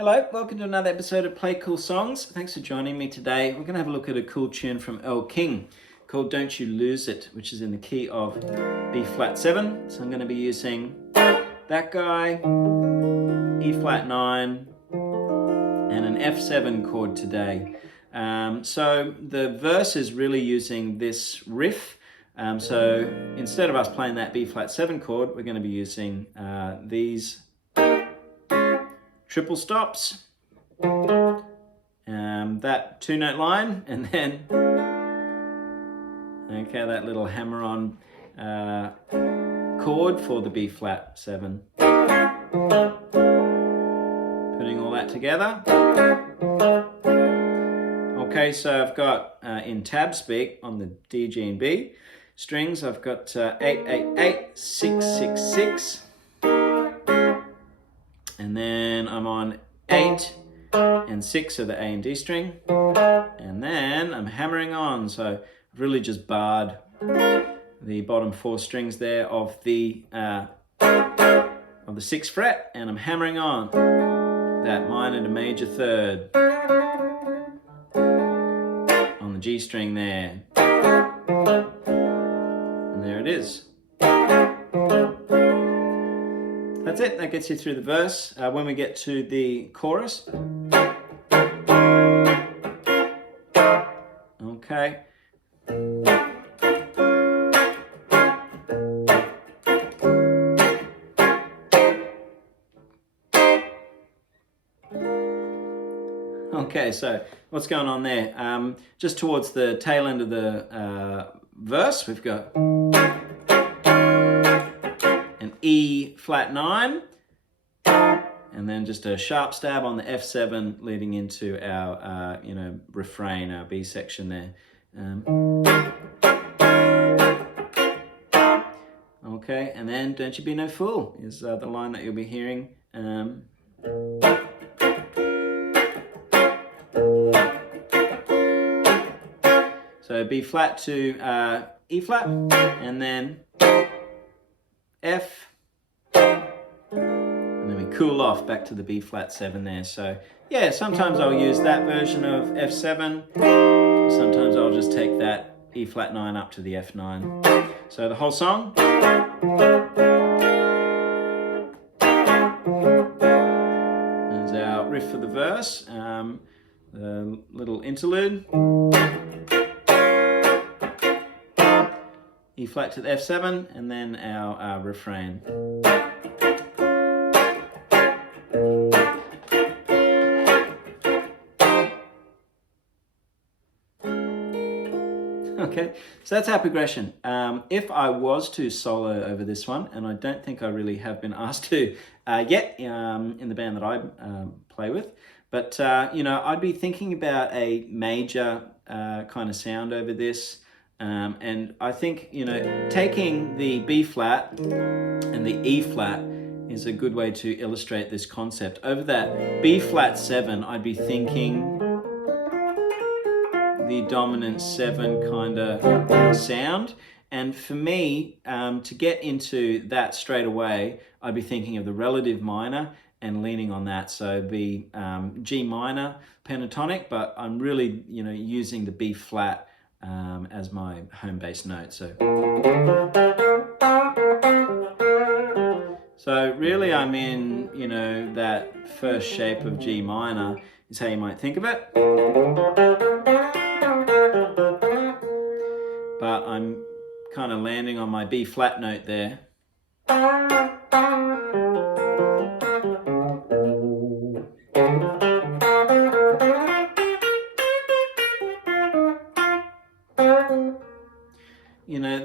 Hello, welcome to another episode of Play Cool Songs. Thanks for joining me today. We're going to have a look at a cool tune from Earl called Don't You Lose It, which is in the key of B flat 7. So I'm going to be using that guy, E flat 9, and an F7 chord today. So the verse is really using this riff. So instead of us playing that B flat 7 chord, we're going to be using these triple stops, that 2-note line, and then that little hammer-on chord for the B flat 7. Putting all that together. Okay, so I've got in tab speak on the D, G, and B strings, I've got 8, 8, 8, 6, 6, 6. And then I'm on 8 and 6 of the A and D string. And then I'm hammering on. So I've really just barred the bottom 4 strings there of the 6th fret, and I'm hammering on that minor to major third on the G string there. And there it is. That's it, that gets you through the verse. When we get to the chorus, okay. Okay, so what's going on there? Just towards the tail end of the verse, we've got E flat 9, and then just a sharp stab on the F7 leading into our refrain, our B section there. Okay, and then Don't You Be No Fool is the line that you'll be hearing. So B flat to E flat, and then F, and then we cool off back to the B flat 7 there. So yeah, sometimes I'll use that version of F7, sometimes I'll just take that E flat 9 up to the F9. So the whole song. There's our riff for the verse, the little interlude. E flat to the F7, and then our refrain. Okay, so that's our progression. If I was to solo over this one, and I don't think I really have been asked to yet in the band that I play with, but I'd be thinking about a major kind of sound over this. And I think, taking the B flat and the E flat is a good way to illustrate this concept. Over that B flat 7, I'd be thinking the dominant 7 kind of sound. And for me, to get into that straight away, I'd be thinking of the relative minor and leaning on that. So be G minor pentatonic, but I'm really, using the B flat as my home bass note. So really I'm in, that first shape of G minor is how you might think of it. But I'm kind of landing on my B flat note there.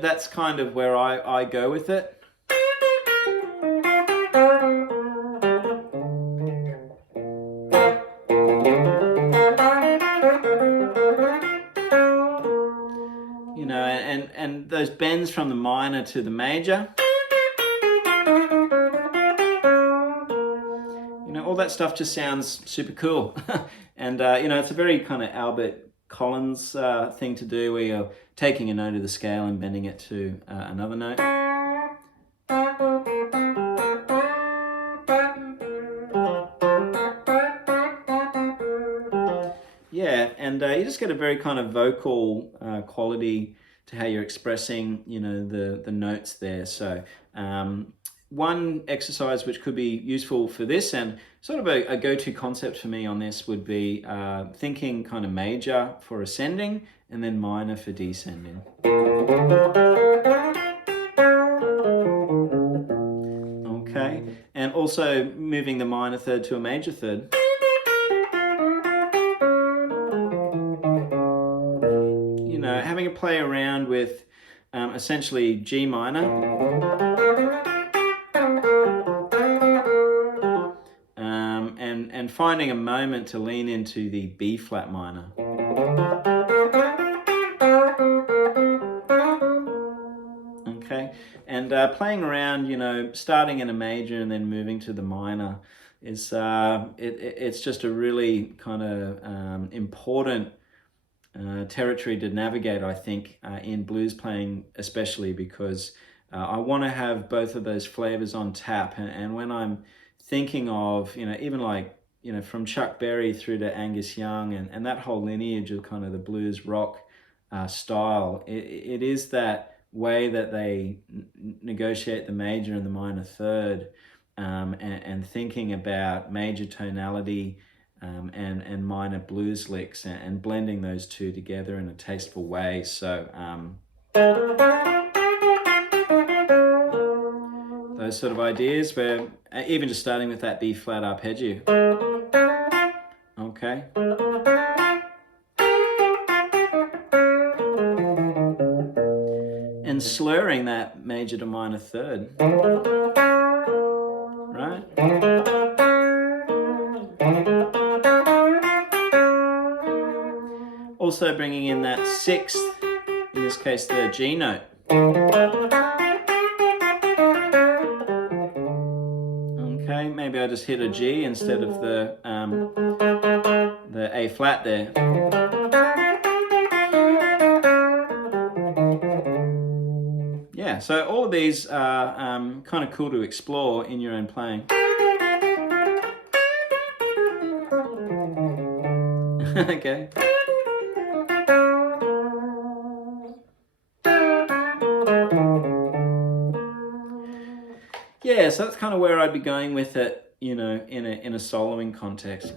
That's kind of where I go with it. And those bends from the minor to the major. All that stuff just sounds super cool. And it's a very kind of Albert Collins thing to do, where you're taking a note of the scale and bending it to another note. and you just get a very kind of vocal quality to how you're expressing, you know, the notes there. So one exercise which could be useful for this, and sort of a go-to concept for me on this, would be thinking kind of major for ascending and then minor for descending. Okay, and also moving the minor third to a major third. You know, having a play around with essentially G minor, and finding a moment to lean into the B flat minor. Okay, and playing around, you know, starting in a major and then moving to the minor is it's just a really kind of important territory to navigate, I think, in blues playing, especially because I want to have both of those flavors on tap. And when I'm thinking of, you know, even like, you know, from Chuck Berry through to Angus Young and that whole lineage of kind of the blues rock style, it is that way that they negotiate the major and the minor third, and thinking about major tonality and minor blues licks, and blending those two together in a tasteful way. So those sort of ideas, where even just starting with that B flat arpeggio. Okay. And slurring that major to minor third. Right? Also bringing in that sixth, in this case the G note. Okay, maybe I just hit a G instead of the A flat there. Yeah, so all of these are kind of cool to explore in your own playing. Okay. Yeah, so that's kind of where I'd be going with it, you know, in a soloing context.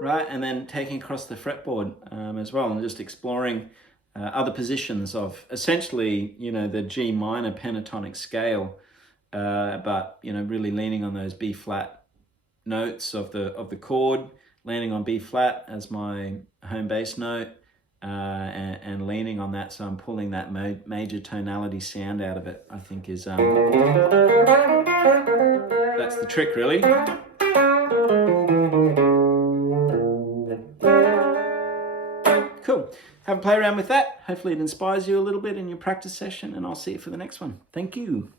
Right, and then taking across the fretboard as well, and just exploring other positions of essentially, you know, the G minor pentatonic scale, but, you know, really leaning on those B flat notes of the chord, landing on B flat as my home bass note, and leaning on that, so I'm pulling that major tonality sound out of it. I think is that's the trick, really. Cool. Have a play around with that. Hopefully it inspires you a little bit in your practice session, and I'll see you for the next one. Thank you.